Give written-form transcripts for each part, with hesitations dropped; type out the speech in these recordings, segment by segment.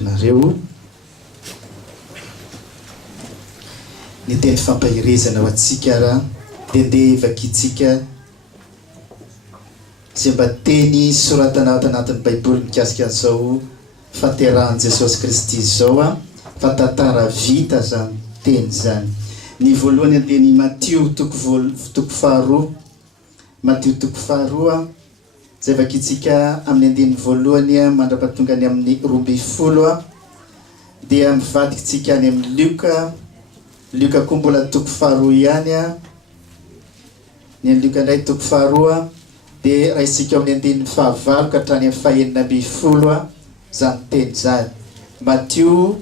nareo ny teny fampahirezana ho antsika raha dia vakitsika zay mba teny soratana ao anatin'ny baiboly mikasika an'izao faterahan'i Jesosy Kristy zao a fa tantara vita zany teny zany. Ny voalohany andeny Matthieu toko faharoa, Matthieu toko faharoa zay vakitsika amin'ny andeny voalohany mandrapatonga ny amin'ny 12 dia mivadikitsika any amin'ny Luka koa mbola toko faharoa ihany a. Ny Luka ndray toko faharoa dia raisika amin'ny andeny fahavalo ka hatrany amin'ny fahaenina ambin'ny folo zany teny zany. Matthieu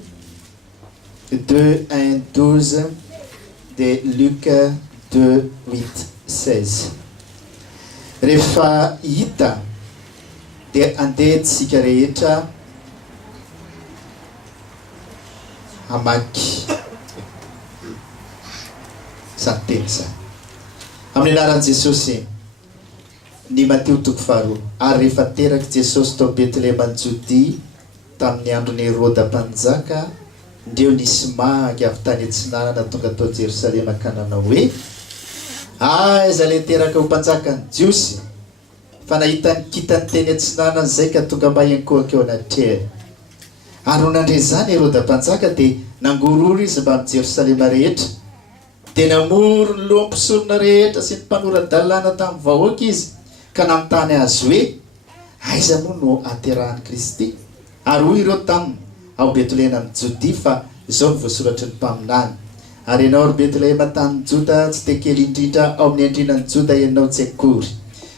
2:1-12 de Luc 2:8-16. Rehefa hita dia andehantsika rehetra hamaky zany teny zany amin'ny anaran'i Jesosy. Ny Matthieu toko faharoa. Ary rehefa teraky Jesosy tao Betlehema ny Jodia tamin'ny andron'ny Herôda mpanjaka, ndreo nisy mahaky avy tany antsinanana tonga tao Jerosalema ka nanao hoe aiza le teraka ho mpanjaka ny Jiosy, fa nahita nikitany teny antsinanana zay ka tonga mba iankohaka eo anatrehany. Ary ho nandre zany Herôda mpanjaka dia nangorory izy mba amin'ny Jerosalema rehetra, dia namoro ny lohampisorona rehetra sy ny mpanorandalana tamin'ny vahoaka izy ka nanontany azy hoe aiza moa no aterahany Kristy. Ary hoy ireo taminy ao Betlehema amin'ny Jodia fa izao no voasoratry ny mpaminany. Ary ianao ry Betlehema tamin'ny Joda tsy dia kely indrindra ao amin'ny andrinan'ny Joda ianao tsy akory,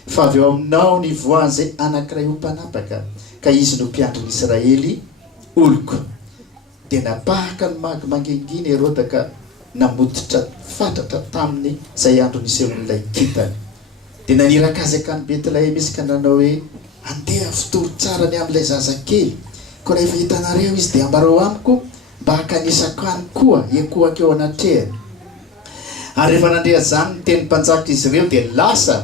fa avy eo aminao ny voany zay anankiray ho mpanapaka, ka izy no mpiandrin'ny Israely oloko. Dia napahaka ny magy manginginy Herôda ka namotitra fatratra taminy izay andro nisy olon'ilay kitany. Dia naniraka azy akany Betlehema izy ka nanao hoe andeha fitory tsara ny amin'ilay zazakely, ko rehefa hitanareo izy dia ambarao amiko mba hakanisako any koa iankohaka eo anatrehany. Ary rehefa nandrea zany ny teny mpanjaka izy ireo dia lasa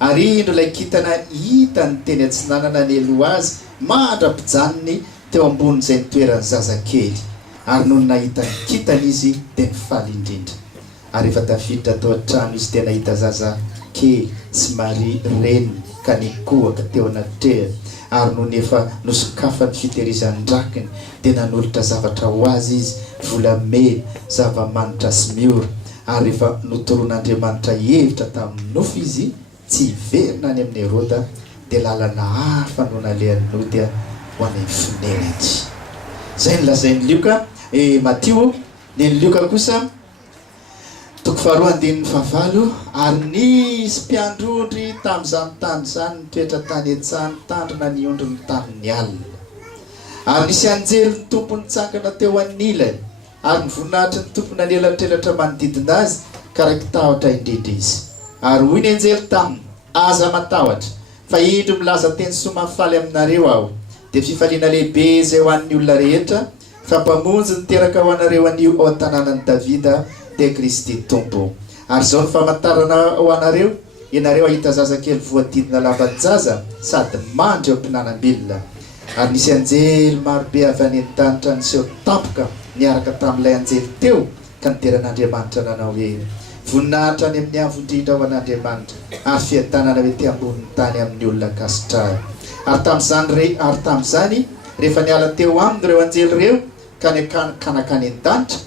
ary indro ilay kitana hita ny teny antsinanana ny elo azy mandra-pijanony teo ambonin'izay nitoeran'ny zazakely. Ary noho nahita ny kitana izy dia nifaly indrindra. Ary rehefa tafiditra tao an-trano izy dia nahita zazakely sy Maria reniny ka nikohaka teo anatrehany. Ary noho nefa nosokafany fitehirizany drakiny dia nanolotra zavatra ho azy izy, volamena, zava-manitra sy miora. Ary rehefa notoron'Andriamanitra hevitra tamin'ny nofo izy tsy hiverina any amin'ny Herôda, dia lalana hafa no nalehany nody ho any amin'ny fonenany. Zay ny lazain'ny Luka Matthieu. Ny Luka kosa toko faharoa andininy fahavalo. Ary nisy mpiandrondry tamin'izany tany zany nitoetra tany etsahany tandrina ny ondriny tamin'ny alina. Ary nisy anjely ny tompony tsangana teo anilany, ary ny voninahitry ny tompony anelatrelatra manodidina azy ka raiky tahotra indrindra izy. Ary hoy ny anjely taminy, aza matahotra, fa indro milaza teny somafaly aminareo aho, dia fifaliana lehibe izay ho an'ny olona rehetra, fa mpamonjy niteraka ho anareo anio ao an-tanànan'i Davida dia Kristy tompo. Ary zao ny famantarana ho anareo, ianareo ahita zazakely voadidina lavan-jaza sady mandry eo am-pinanam-bilona. Ary nisy anjely marobe avy any an-danitra niseho tampoka niaraka tamin'ilay anjely teo ka niteran'Andriamanitra nanao hoe voninahitra any amin'ny avo indrindra ho an'Andriamanitra ary fiadanana hoe ty ambonin'ny tany amin'ny olona kasitrahy. Ary tamin'izany rehefa niala teo aminy ireo anjely ireo ka nikanakany an-danitra,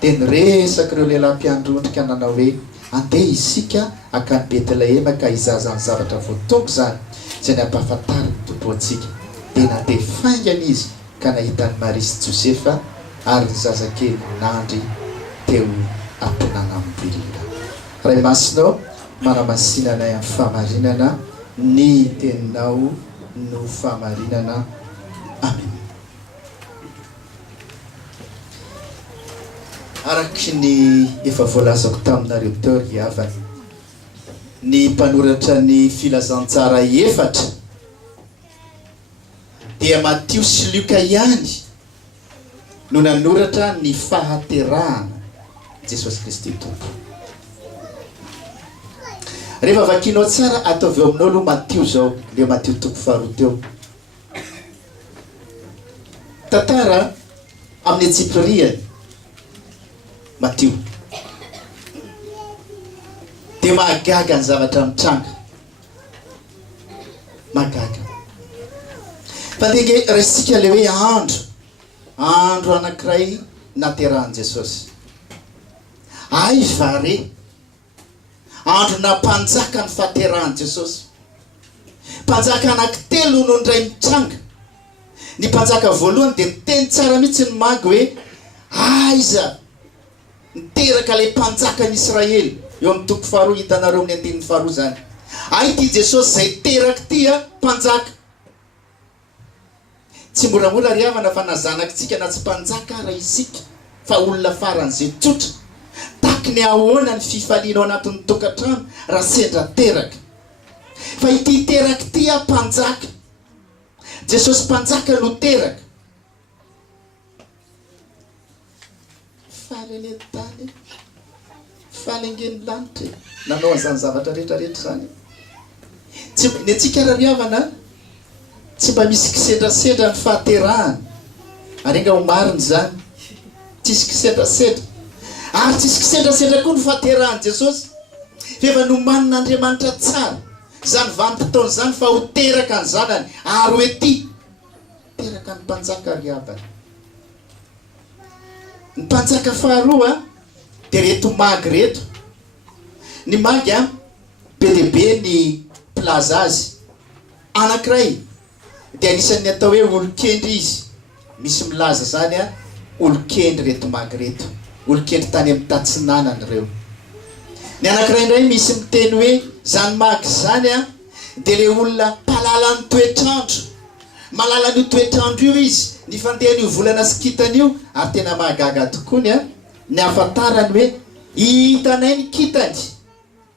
dia niresaka ireo lehilahy mpiandrondry ka nanao hoe andeha isika akany Betlehema ka hizaza ny zavatra voatongo zany izay nampahafantary ny tompo antsika. Dia nandeha faingana izy ka nahitany Maria sy Josefa ary ny zazakely nandry teo am-pinanam-bilona. Ray masinao manamasinana amin'ny fahamarinana, ny teninao no fahamarinana. Amen. Araky ny efa voalazako taminareo teo ry havany, ny mpanoratra ny filazantsara efatra dia Matthieu sy Luka ihany no nanoratra ny fahaterahana Jesosy Kristy tompo. rehefa vakinao tsara ataovy eo aminao aloha Mattio zao le Mattio toko faharoa teo tantara amin'ny Ejiptoriany Mattio de mahagaga ny zavatra mitranga mahagaga fa ndege resika le hoe andro anankiray naterahan Jesosy ay vare andro nampanjaka ny fahaterahan Jesosy mpanjaka anankitelo no ndray mitranga ny mpanjaka voalohany de teny tsara mihitsy ny magy hoe aiza niteraka le mpanjaka ny Israely eo amin'ny toko faharoa hitanareo amin'ny andinin'ny faharoa zany ay ty Jesosy zay teraka ty mpanjaka tsy moramora ry havana fa nazanakitsika na tsy mpanjaka raha isika fa olona faran'izay tsotra taky ny ahoana ny fifalianao anatin'ny tokantrano raha sendra teraka fa ity teraka ty mpanjaka Jesosy mpanjaka no teraka falele tany falengeny lanitra nanao an'izany zavatra rehetrarehetra zany tsy ny atsika raha ry havana tsy mba misy kisendrasendra ny fahaterahany arenga ho mariny zany tsisy kisendrasendra ary tsisy kisendrasendra koa ny fahaterahany Jesosy fefa nomanina Andriamanitra tsara zany vanim-potoana zany fa ho teraka ny zanany ary hoe ty teraka ny mpanjaka ry havana ny mpanjaka faharoa de reto magy reto ny magy be deaibe ny plaza azy anankiray de anisan'ny atao hoe olokendry izy misy milaza zany olokendry reto magy reto olokendry tany amin'ny tatsinanany reo ny anankiray indray misy miteny hoe zany magy zany de le olona mpalala ny toetrandro malala ny toetrandro io izy ny fandehany io volana sy kitany io ary tena mahagaga tokoa ny afantarany hoe hitanay ny kitany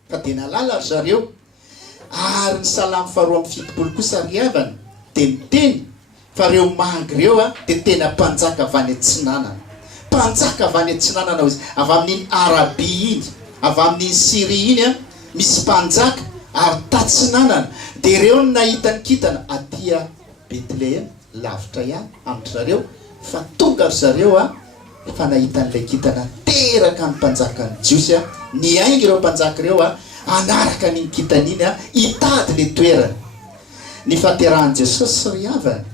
fa de nalala ry zareo ary ny salamy faharoa amin'ny fitopolo kosa ry havana de miteny fa reo magy reo de tena mpanjaka avy any antsinanana mpanjaka avy any antsinanana izy avy amin'iny Arabia iny avy amin'iny Syrie iny misy mpanjaka ary tatsinanana de reo ny nahita ny kitana aty Betlehem lavitra ihany amin'ny zareo fa tonga ry zareo fa nahita n'ilay kitana teraka ny mpanjaka ny jiosy ny aingy ireo mpanjaka reo anaraka ny kitana iny hitady le toerana ny fahaterahan Jesosy ry havana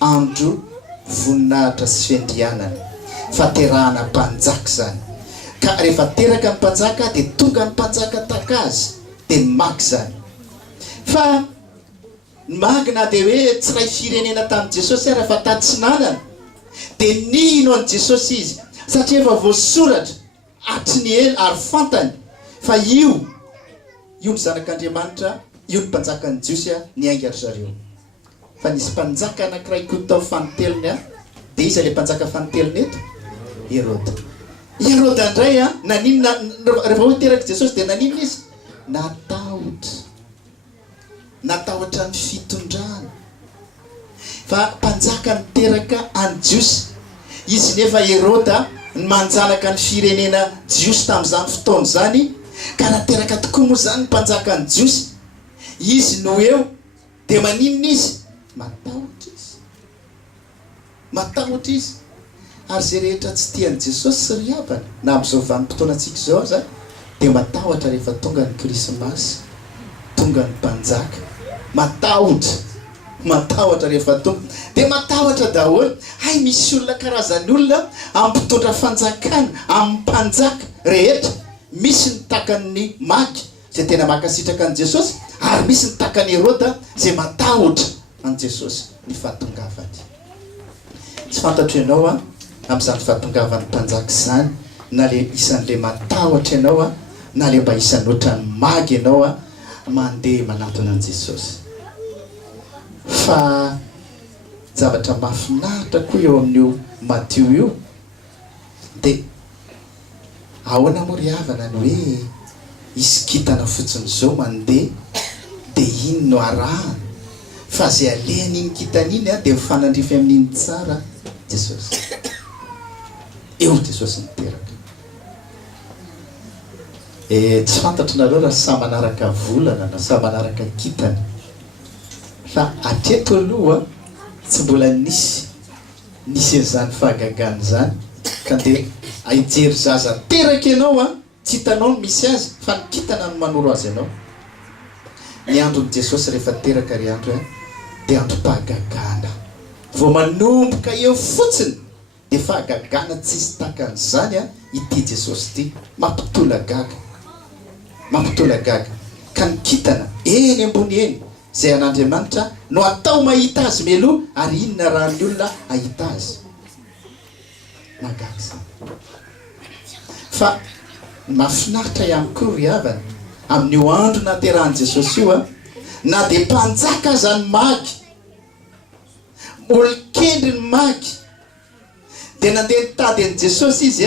andro voninahitra sy fiandrianana fahaterahana mpanjaka zany ka rehefa teraka ny mpanjaka de tonga ny mpanjaka takazy de ny magy zany fa ny magy na de hoe tsy ray firenena tamin'i Jesosy raha fa tatsinanana de nino an Jesosy izy satria efa voasoratra atry ny ela ary fantany fa io ny zanak'Andriamanitra io ny mpanjaka ny jiosy ny ainga ry zareo fa nisy mpanjaka anankiray koa tao fanotelony de izy le mpanjaka fanotelony eto Herode indray naninona rehefa hoe teraka Jesosy de naninona izy natahotra ny fitondrana fa mpanjaka ny teraka any jiosy izy nefa Herode ny manjanaka ny firenena jiosy tamin'izany fotoana zany ka nateraka tokoa moa zany mpanjaka ny jiosy izy no eo de maninona izy matahotra izy ary zay rehetra tsy tian'i Jesosy ry havana na amin'izao vanim-potoana antsika zao zany de matahotra rehefa tonga ny krismasy tonga ny mpanjaka matahotra rehefa tonga de matahotra daholo hay misy olona karazany olona ampitondra fanjakana amin'ny mpanjaka rehetra misy ny takan'ny magy zay tena makasitraka an Jesosy ary misy ny takan'ny Herode zay matahotra an Jesosy ny fahatongavany tsy fantatro ianao amin'izany fahatongavany mpanjaka zany na le isan'le matahotra ianao na le mba isan'ny ohatrany magy ianao mandeha manatona an Jesosy fa zavatra mahafinaritra koa eo amin'io Mattio io de ahoana moa ry havana ny hoe isy kitana fotsiny zao mandeha de iny no arahana fa zay alehan'iny kitana iny de mifanandrify amin'iny tsara Jesosy eo Jesosy niteraka tsy fantatro nareo raha sa manaraka volana na sa manaraka kitana fa atreto aloha tsy mbola nisy an'izany fahagagana zany ka ndeha aijery zaza teraka ianao tsy hitanao no misy azy fa ny kitana no manoro azy ianao. Ny andron'i Jesosy rehefa teraka ry andro dia androm-pahagagana vao manomboka eo fotsiny dia fahagagana tsisy takan'izany ity Jesosy ity mampitolagaga ka ny kitana eny ambony eny zay an'Andriamanitra no atao mahita azy meloha ary inona raha ny olona ahita azy magaga zany. Fa mahafinaritra ihany koa ry havana amin'io andro naterahan'i Jesosy io na dia mpanjaka zany magy olon-kendry ny magy dia nandeha nitady an'i Jesosy izy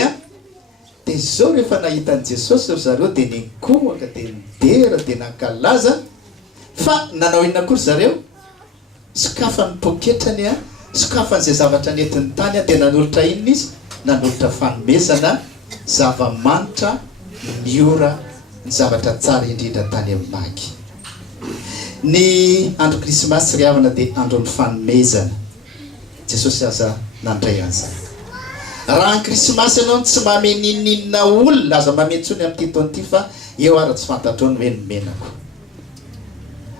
dia zao rehefa nahitan'i Jesosy zareo dia nikohaka dia nidera dia nankalaza fa nanao inona kory zareo sokafa ny poketrany sokafa n'izay zavatra nentin'ny tany dia nanolotra inona izy nanolotra fanomezana zava-manitra miora ny zavatra tsara indrindra tany amin'ny magy. Ny andro krismasy ry havana dia andron'ny fanomezana. Jesosy aza nandray an'izany. Raha ny krismasy ianao tsy mame nininina olona aza mamentsony amin'ity taon'ity fa eo ary tsy fantatro ny hoe nomenako.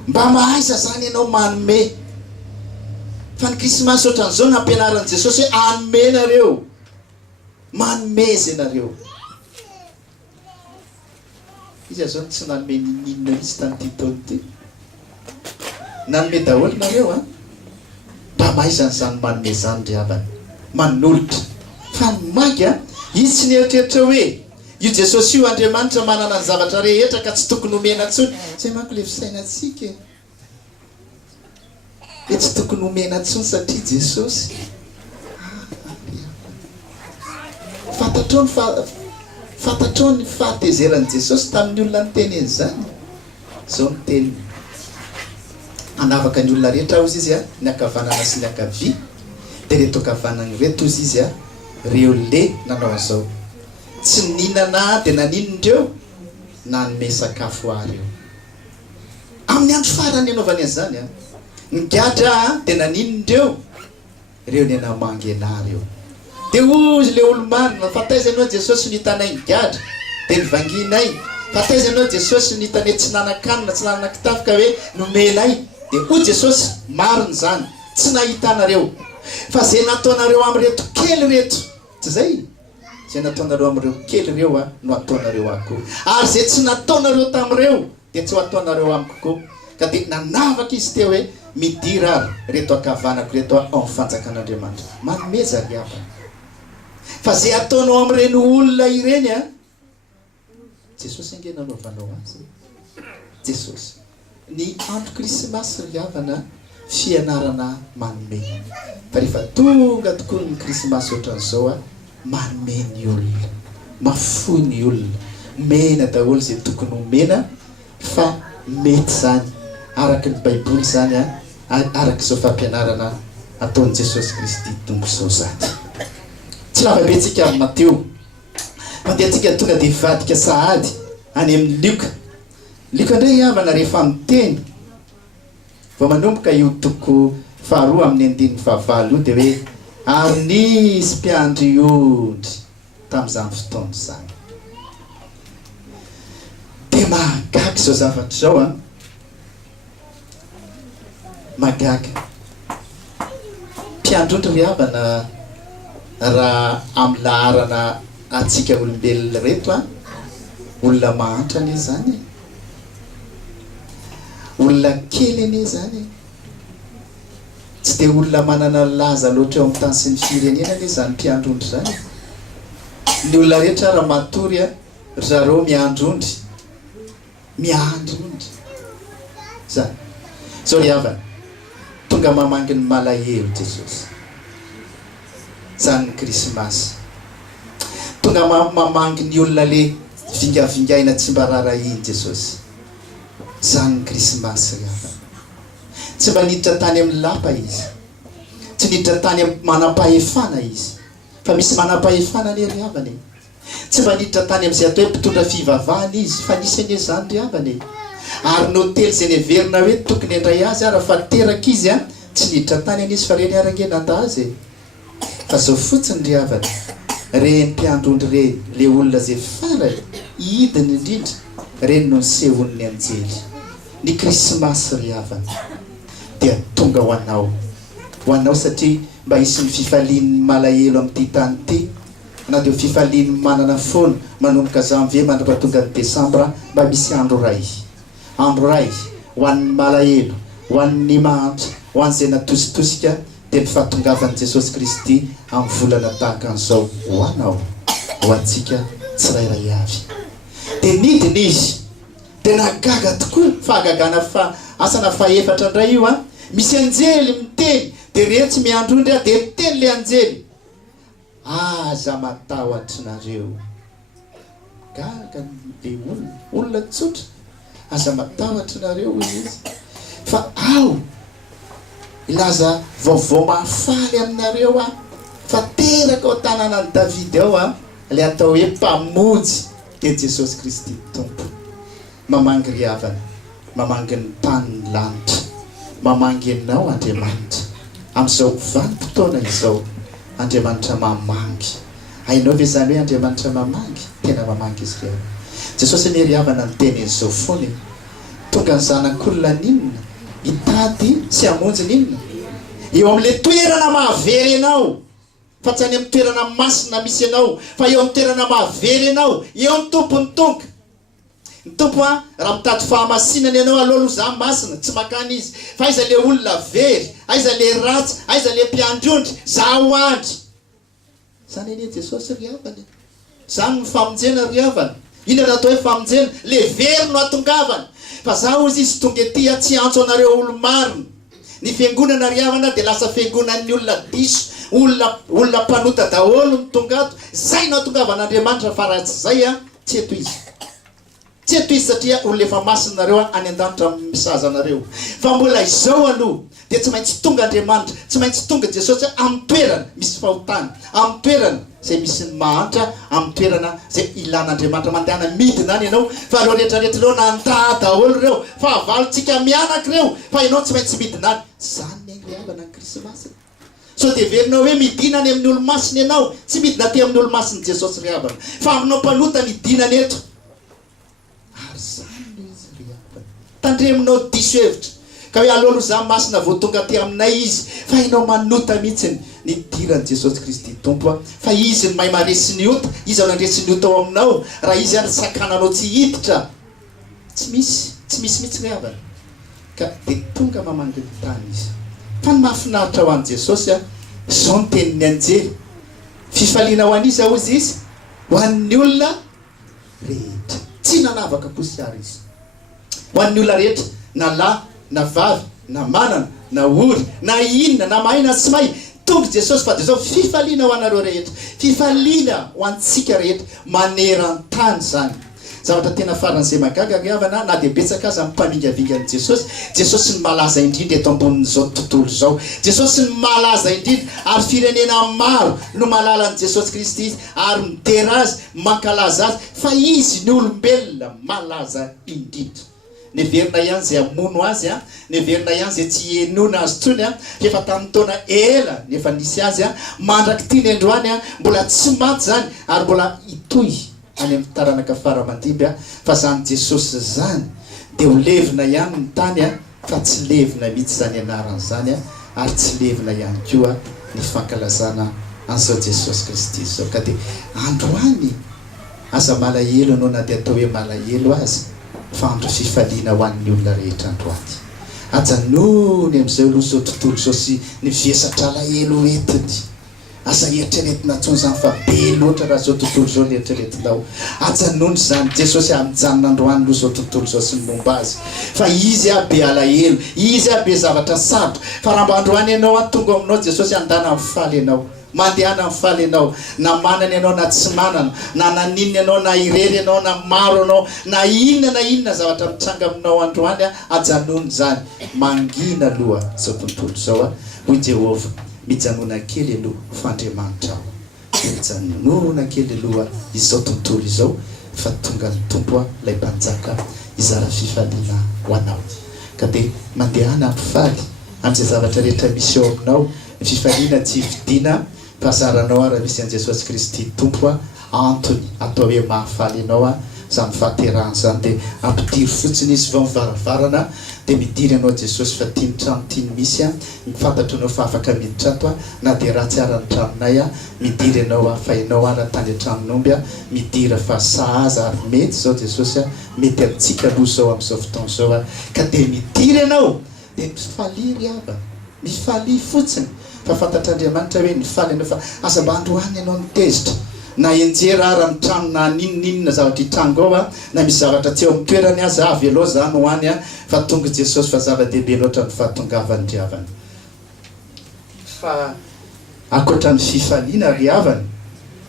Mba mahaiza zany ianao manome. Fa ny krismasy ohatran'izao nampianaran'i Jesosy hoe anome nareo. Manomeza ianareo. Izy azao tsy nanome nininina izy tamin'ity taon'ity. Nanome daholo nareo mba mahaiza n'izany manome zany ry havana. Manolotra. Fa ny magy izy tsy nieritreritra hoe io Jesosy io Andriamanitra manana ny zavatra rehetra ka tsy tokony homena ntsony. Zay manko le fisainantsika tsy tokony homena ntsony satria Jesosy fantatrao ny fahatezeran'i Jesosy tamin'ny olona niteneny zany. Zao ny teny anavaka ny olona rehetra ozy izy ny akavanana sy ny akavia dia reto akavanany reto ozy izy reo le nanao an'izao tsy ninana dia naninindreo nanome sakafo ary eo amin'ny andro farany anaovany an'izany nigadra dia naninindreo reo ny anamangy anary eo dia ozy le olomanina fataiza ianao Jesosy nitanay nigadra dia nivanginay fataiza ianao Jesosy nitanay tsy nanan-kanina tsy nanan-kitapo ka hoe nomenay dia hoy Jesosy mariny zany tsy nahitanareo fa zay nataonareo amin'reto kely reto tsy zay zay nataonareo amin'ireo kely reo no ataonareo akoho ary zay tsy nataonareo tamin'ireo dia tsy ho ataonareo amiko koa ka dia nanavaka izy teo hoe midira ary reto akavanako reto amin'ny fanjakan'Andriamanitra manomeza ry havana. Fa zay ataonao amin'ireny olona ireny Jesosy ange nanaovanao azy. Jesosy ny andro krismasy ry havana fianarana manome. Fa rehefa tonga tokoa ny krismasy ohatran'izao manome ny olona mafoy ny olona mena daholo zay tokony homena fa mety zany araka ny baiboly zany araka izao fampianarana ataon'i Jesosy Kristy tompo izao zany. Tsy lavabe tsika amin'ny Mateo mandeha tsika tonga dia vadika sahady any amin'ny Lioka indray havana rehefa miteny vao manomboka io toko faharoa amin'ny andininy fahavalo io dia hoe ary nisy mpiandry ondry tamin'izany fotoana zany. Dia mahagaga izao zavatra izao mahagaga. Mpiandry ondry ry havana raha amin'ny laharana atsika olombelona reto olona mahantra anie zany olona kely anie zany tsy dia olona manana laza loatra eo amin'ny tany sy ny firenena anie zany mpiandry ondry zany. Ny olona rehetra raha matory zareo miandry ondry zany. Zao ry havana tonga mamangy ny malahelo Jesosy zany ny krismasy. Tonga mamangy ny olona le vingavingaina tsy mba rarahiny Jesosy zany ny krismasy ry havana. Tsy mba niditra tany amin'ny lapa izy, tsy niditra tany manam-pahefana izy, fa misy manam-pahefana anie ry havana Tsy mba niditra tany amin'izay atao hoe mpitondra fivavahana izy fa nisy zany riavany. Ary notely zay neverina hoe tokony endray azy raha fa teraka izy tsy niditra tany izy fa reny arangena azy. Fa zao fotsiny riavany reny mpiandrondry reny le olona zay farany hidiny indrindra reny no nisehon'ny anjely. Ny krismasy riavany dia tonga ho anao satria mba hisy ny fifalian'ny malahelo amin'ity tany ity na dia fifalian'ny manana foana manomboka janvier mandra-pahatonga ny desambra mba misy andro ray ho an'ny malahelo, ho an'ny mahantra, ho an'izay natositosika dia ny fahatongavan'i Jesosy Kristy amin'ny volana tahaka an'izao ho anao, ho antsika tsirairay avy. Dia nidiny izy dia nagaga tokoa fahagagana asana faefatra indray io misy anjely miteny dia rehetra miandrondry dia miteny le anjely, aza matahotra nareo gaga le olona tsotra, aza matahotra nareo izy fa ao ilaza vaovao mahafaly aminareo fa teraka ao tanànan'i Davida ao le atao hoe mpamonjy dia Jesosy Kristy tompo. Mamangy riavana, mamangy ny tany ny lanitra, mamangy anao Andriamanitra amin'izao vanim-potoana izao. Andriamanitra mamangy, hainao ve zany hoe Andriamanitra mamangy? Tena mamangy izy ireo. Jesosy ny riavana ny teny izao foana, tonga ny zanak'olona ninona hitady sy hamonjy ninona eo amin'le toerana mahavery anao, fa tsy any amin'ny toerana masina misy anao, fa eo amin'ny toerana mahavery anao, eo amin'ny tompony tonga. Ny tompo raha mitady fahamasinany ianao aloha za masina tsy makany izy, fa aiza le olona very, aiza le ratsy, aiza le mpiandrondry, za ho andry. Zany anie Jesosy riavany, zany ny famonjena riavany. Ina natao hoe famonjena? Le very no atongavany. Fa za ozy izy tonga ety tsy antso anareo olo marina. Ny fiangonana riavana dia lasa fiangonan'ny olona diso, olona mpanota daholo ny tonga ato. Zay no atongavan'Andriamanitra fa raha tsy zay tsy eto izy. Tsy eto izy satria olona efa masinareo any an-danitra misaza anareo. Fa mbola izao aloha dia tsy maintsy tonga Andriamanitra, tsy maintsy tonga Jesosy amin'ny toerana misy fahotana, amin'ny toerana zay misy ny mahantra, amin'ny toerana zay ilan'Andriamanitra mandehana midina any ianao. Fa reo rehetrarehetra reo nantaha daholo reo, fa avalontsika mianaka reo, fa ianao tsy maintsy midina any. Zany ny riavana ny Krismasy. So dia verinao hoe midina any amin'ny olo-masina ianao, tsy midina aty amin'ny olo-masin'i Jesosy riavana, fa aminao mpanota midinany eto. Ary zany izy riavana. Tandreminao diso hevitra ka hoe aloha za masina vao tonga aty aminay izy, fa ianao manota mihitsy ny diran'i Jesosy Kristy tompo fa izy ny mahay maresy ny ota, izy nandresy ny ota ao aminao. Raha izy ary sakananao tsy hiditra, tsy misy mihitsy riavana. Ka dia tonga mamangy ny tany izy. Fa ny mahafinaritra ho an'i Jesosy zao ny tenin'ny anjely, fifaliana ho an'izy ozy izy ho an'ny olona rehetra, tsy nanavaka posiary izy. Ho an'ny olona rehetra, na lahy na vavy na manana na ory na inona na mahay na tsy mahay, tonga Jesosy fa dia zao fifaliana ho anareo rehetra, fifaliana ho antsika rehetra, maneran-tany zany. Zavatra tena faran'izay magaga riavana na dia betsaka aza mpamingavingan'i Jesosy. Jesosy ny malaza indrindra eto ambonin'izao tontolo zao. Jesosy ny malaza indrindra ary firenena maro no malalan'i Jesosy Kristy izy ary midera azy, mankalaza azy, fa izy ny olombelona malaza indrindra. Neverina ihany zay amono azy neverina ihany zay tsy henona azy tsony efa tamin'ny taona ela nefa nisy azy mandraky ity ny androany mbola tsy maty zany ary mbola itoy any amin'ny taranaka faramandiby fa zany Jesosy zany dia ho levina ihany ny tany fa tsy levina mihitsy zany anarany zany ary tsy levina ihany koa ny fankalazana an'izao Jesosy Kristy zao. Ka dia androany aza malahelo anao na dia atao hoe malahelo azy, fa andro fifaliana ho an'ny olona rehetra androany. Ajanony amin'izay aloha zao tontolo zao sy ny viesatra alahelo entiny, aza eritreretina tsony zany fa be loatra raha zao tontolo zao ny eritreretinao. Ajanony zany Jesosy amin'janona androany aloha zao tontolo zao sy ny momba azy, fa izy be alahelo, izy be zavatra sarotra. Fa raha mba androany ianao tonga aminao Jesosy andana mifaly ianao, mandehana mifaly ianao, na manana ianao na tsy manana, na naninona ianao na irery ianao na maro ianao na inona zavatra mitranga aminao androany ajanony zany. Mangina aloha zao tontolo zao hoy Jehovah, mijanona kely aloha fandriamanitra aho. janonona kely aloha izao tontolo izao fa tonga ny tompo lay mpanjaka izara fifaliana ho anao ka dia mandehana ampifaly amin'izay zavatra rehetra misy eo aminao ny fifaliana tsy hividiana pazaranao raha misy an Jesosy Kristy tompo antony atao hoe mahafaly anao zany fahaterahana zany dia ampidiry fotsiny izy vao mivaravarana dia midiry anao Jesosy fa tiany trano tiany misy mifantatra anao fa afaka miditra ato na dia raha tsy arany tranonay midiry anao fa ianao raha tany an-tranomby midira fa sahaza ary mety zao Jesosy mety amintsika aloha zao amin'izao fotoana zao ka dia midiry anao dia mifaly ava mifaly fotsiny fa fantatr'Andriamanitra hoe nifaly anao fa aza mba androany ianao nitezitra na enjera ara amin'ny trano na ninninna zavatra hitrango ao na misy zavatra tsy eo amin'ny toerany aza avy aloha zany hoany fa tonga Jesosy fa zava-dehibe loatra ny fahatongavany riavany fa akoatra ny fifaliana riavany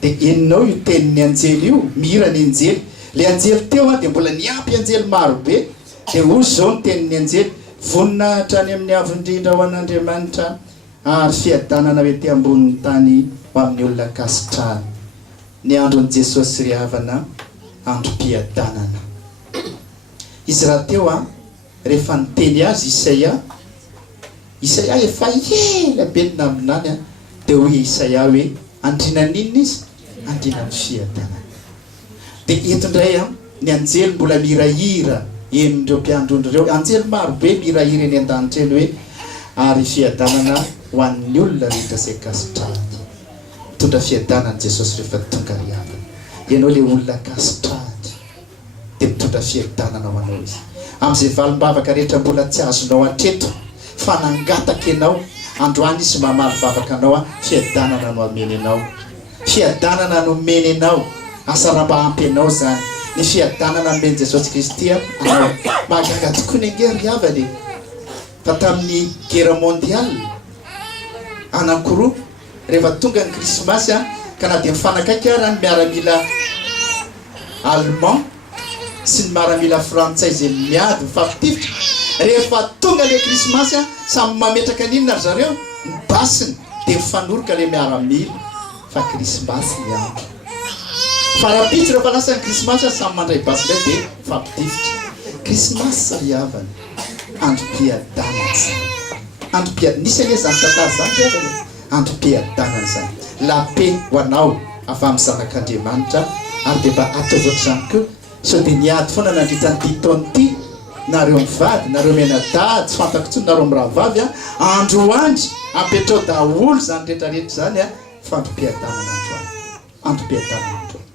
dia eninao io tenin'ny anjely io mihira ny anjely le anjely teo dia mbola niampy anjely marobe dia ozy zao ny tenin'ny anjely vonina hatrany amin'ny avindrindra ho an'Andriamanitra ary fiadanana hoe te ambonin'ny tany ho amin'ny olona kasitrahany ny andron'i Jesosy riavana androm-piadanana izy raha teo rehefa niteny azy Isaia efa ela be ny naminany dia hoe Isaia hoe andrina ninona izy andrina ny fiadanana dia eto indray ny anjely mbola mirahira enindreo mpiandrondreo anjely marobe mirahira eny an-danitra eny hoe ary fiadanana ho an'ny olona rehetra izay kasitrahany mitondra fiadanana Jesosy rehefa tonga riavana ianao le olona kasitrahany dia mitondra fiadanana ho anao izy amin'izay valim-bavaka rehetra mbola tsy azonao hatreto fa nangataka ianao androany izy mamaly vavaka anao fiadanana no ameny anao fiadanana no meny anao asara-mba ampy anao zany ny fiadanana ameny Jesosy Kristy anao mahagaga tokoa ny angery riavany fa tamin'ny guerre mondiale anankiroa rehefa tonga ny krismasy ka na dia mifanakaiky raha ny miaramila allemand sy ny miaramila frantsay izay miady mifampitifitra rehefa tonga le krismasy samy mametraka ninona ry zareo mibasiny dia mifanoroka le miaramila fa krismasy ny andro fa raha pitsy rehefa lasa ny krismasy samy mandray basy ndray dia mifampitifitra krismasy riavany androm-piadanana zany androm-piadanana nisy anie zany tantara zany riavany androm-piadanana zany la paix ho anao avy amin'ny zanak'Andriamanitra ary dia mba ataovako zany koa so dia niady foana nandritany ty taona ty nareo mivady nareo menadady tsy fantako tsony nareo mirahavavy androandry ampetrao daholo zany rehetrarehetra zany fa androm-piadanana androany androm-piadanana androany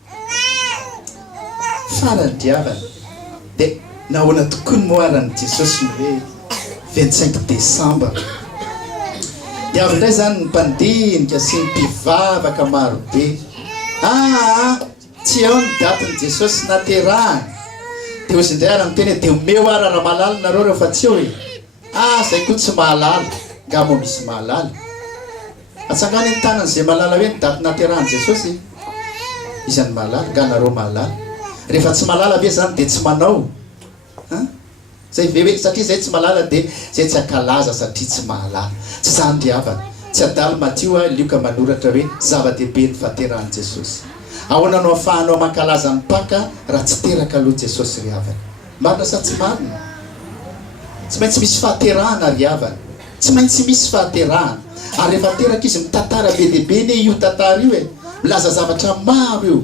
farany riavana dia nahoana tokoa ny moaran'i Jesosy ny hoe 25 décembre dia avy indray zany ny mpandinika sy ny mpivavaka marobe tsy eo ny datiny Jesosy naterahany dia ozy indray ara miteny dia omeo ara raha mahalala nareo rehefa tsy eo hoe zay koa tsy mahalala ngamo misy mahalala atsangany ny tanan'izay mahalala hoe ny daty naterahany Jesosy izany mahalala nga nareo mahalala rehefa tsy mahalala ve zany dia tsy manao zay ve hoe satria zay tsy mahalala dia zay tsy akalaza satria tsy mahalala tsy zany riavana tsy adalo Matio Lioka manoratra hoe zava-dehibe ny fahaterahan'i Jesosy ahoana no ahafahanao mankalaza ny Paka raha tsy teraka aloha Jesosy riavana marina sa tsy marina tsy maintsy misy fahaterahana riavana tsy maintsy misy fahaterahana ary rehefa teraka izy mitantara be dehibe ne io tantara io milaza zavatra maro io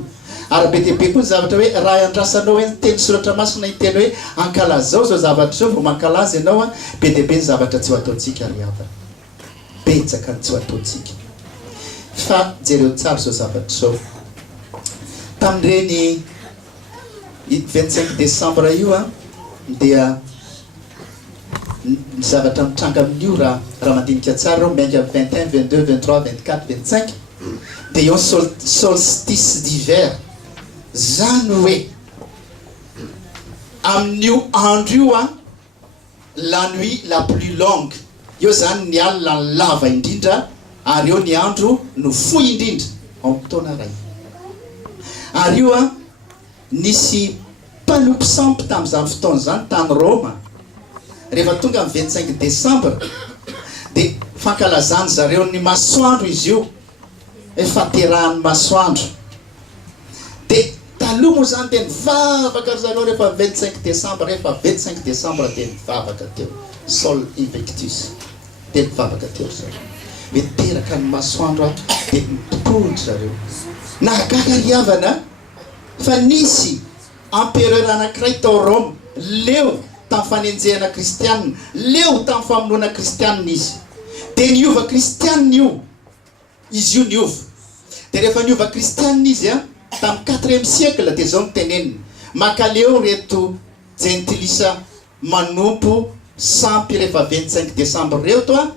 ary be dehibe koa ny zavatra hoe raha andrasanao hoe teny soratra masina hiteny hoe ankalazao zao zavatra zao vao mankalaza ianao be dehibe ny zavatra tsy ho ataontsika riavana betsaka ny tsy ho ataontsika fa jereo tsara zao zavatra zao tamin'ireny 25 décembre io dia ny zavatra mitranga amin'io raha mandinika tsara reo miainga 21 22 23 24 25 dia eo solstice d'hiver zany hoe amin'io andro io la nuit la plus longue io zany ny alina ny lava indrindra ary eo ny andro no fohy indrindra ao fotoana ray ary io nisy mpalopy tamin'izany fotoana zany tany Roma rehefa tonga amin'ny 25 décembre dia fankalazany zareo ny masoandro izy io efa terahany masoandro dia taloha moa zany dia nivavaka zareo rehefa 25 décembre rehefa 25 décembre dia nivavaka teo sol invictus dia nivavaka teo zareo miteraka ny masoandro dia nitopondry zareo nahagaga riavana fa nisy empereur anankiray tao Rome leo tamin'ny fanenjehana kristianina leo tamin'ny famonoana kristianina izy dia niova kristianina io izy io niova dia rehefa niova kristianina izy tamin'ny 4e siècle dia zao nitenenina makaleo reto gentilisa manompo sampy rehefa 25 décembre reo toa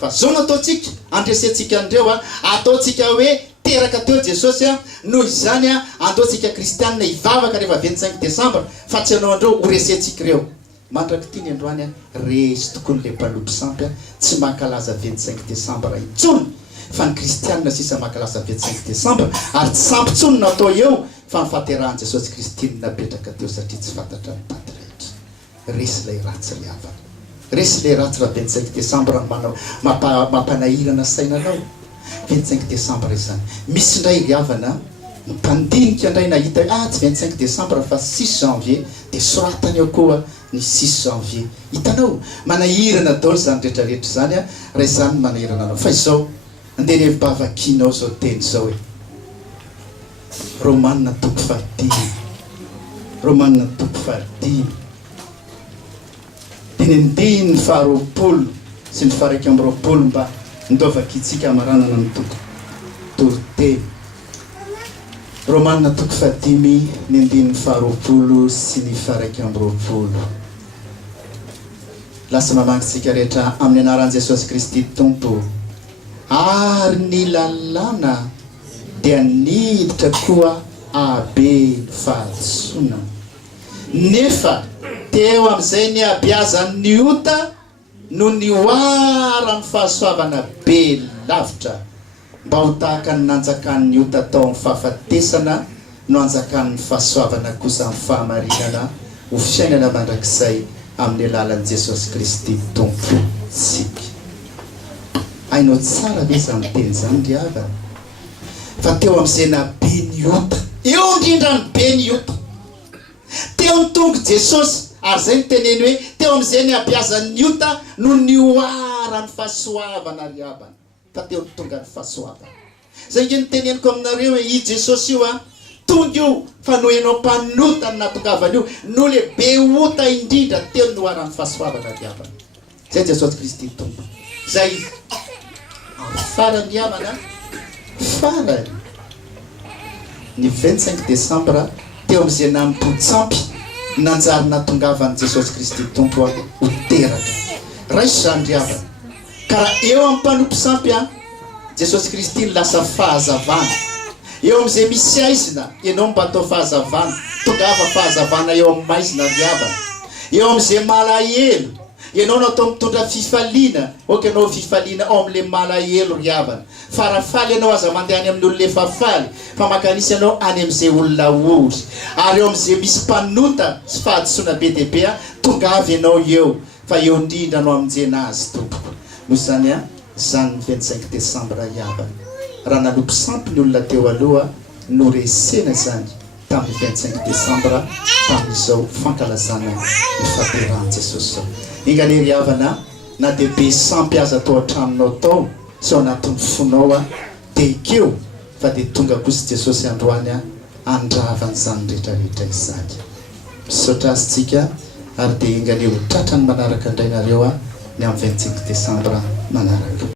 fa zao nataotsika andresentsika andreo ataotsika hoe teraka teo Jesosy noho izany andaotsika kristianina ivavaka rehefa 25 décembre fa tsy anao andreo ho resentsika reo mandraky ty ny androany resy tokony le mpalopy sampy tsy mankalaza 25 décembre intsony fa ny kristianina sisa mankalaza 25 décembre ary tsy sampy-tsony natao eo fa nifaterahan Jesosy Kristy napetraka teo satria tsy fantatra ny tady rehetra resy lay ratsy ry havana resy lay ratsy raha 25 décembre manao mampanahirana sainanao 25 décembre izany misy ndray ry havana mpandinika ndray nahita tsy 25 décembre fa 6 janvier dia soratany eo koa ny 6 janvier hitanao manahirana daholo zany rehetrarehetra zany raha izany manahirana anao fa izao andeha revibavakinao zao teny zao hoe Romanina toko fahatiny Romanina toko fahatiny dia ny faharoapolo sy ny faraiky amby roapolo mba ndovakitsika amaranana ny toko toriteny Romanina toko fahadimy ny andiny faharoapolo sy ny faraiky amby roapolo lasa mamangitsika rehetra amin'ny anaran'i Jesosy Kristy Tompo ary ny lalàna dia niditra koa abe fahatsoana nefa teo amin'izay ny abiazan'ny ota no ny oara ny fahasoavana be lavitra mba ho tahaka ny nanjakan'ny ota tao amin'ny fahafatesana no anjakan'ny fahasoavana kosa amin'ny fahamarinana ho fiainana mandrakizay amin'ny alalan'i Jesosy Kristy Tompo tsika ainao tsara ve zany teny zany ry havana fa teo amin'izay nabe ny ota eo indrindra ny be ny ota teo ny tonga Jesosy ary zay niteneny hoe teo amin'izay ny abiazan'ny ota no ny oara ny fahasoavana ry havana fa teo ny tonga ny fahasoavana zay nge niteneniko aminareo hoe i Jesosy io tonga io fa no enao mpanota ny natongavany io no le be ota indrindra teo ny oara ny fahasoavana ry havana zay Jesosy Kristy Tompo zay farany havana farany ny 25 décembre teo amin'izay nampotsampy nanjary natongavany Jesosy Kristy Tompo ho teraka raisy zany ry havana karaha eo amin'ny mpanompo sampy Jesosy Kristy lasa fahazavana eo amin'izay misy aizina ianao mba atao fahazavana tongava fahazavana eo amin'ny maizina ry havana eo amin'izay malahelo ianao natao mitondra fifaliana oka ianao fifaliana ao amin'le malahelo ry havana farafaly ianao aza mandeha any amin'ny olona efa faly fa makanisy ianao any amin'izay olona ory ary eo amin'izay misy mpanota sy fahadisoana be dia be tongavy ianao eo fa eo indrindra anao amin'jenazy tompoko noho izany zany 25 décembre ry havana raha nanompo sampy ny olona teo aloha no resena zany tamin'ny 25 décembre tamin'izao fankalazana ny faterahan Jesosy zao ingale ry havana na dia be sampy aza atao an-tranonao tao sy ao anatin'ny fonao dia ikeo fa dia tonga kosa Jesosy androany andravany zany rehetrarehetra izany misaotra azitsika ary dia ingale ho tratrany manaraka indrainareo ny amin'ny 25 décembre manaraka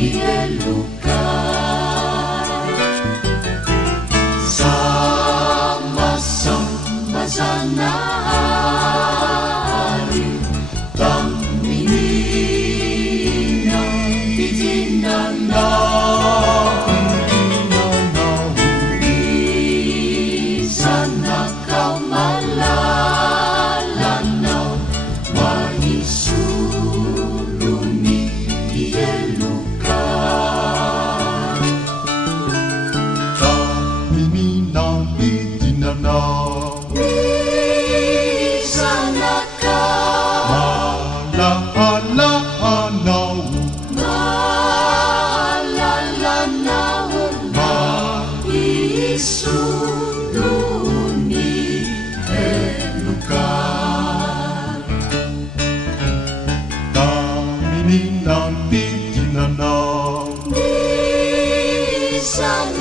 ieluka sama-sama zanahari taminina itinanau di sana kau malalanau maisulumi ieluka taminina itinanau di sana kau malalanau malalanau maisulumi ieluka taminina itinanau di sana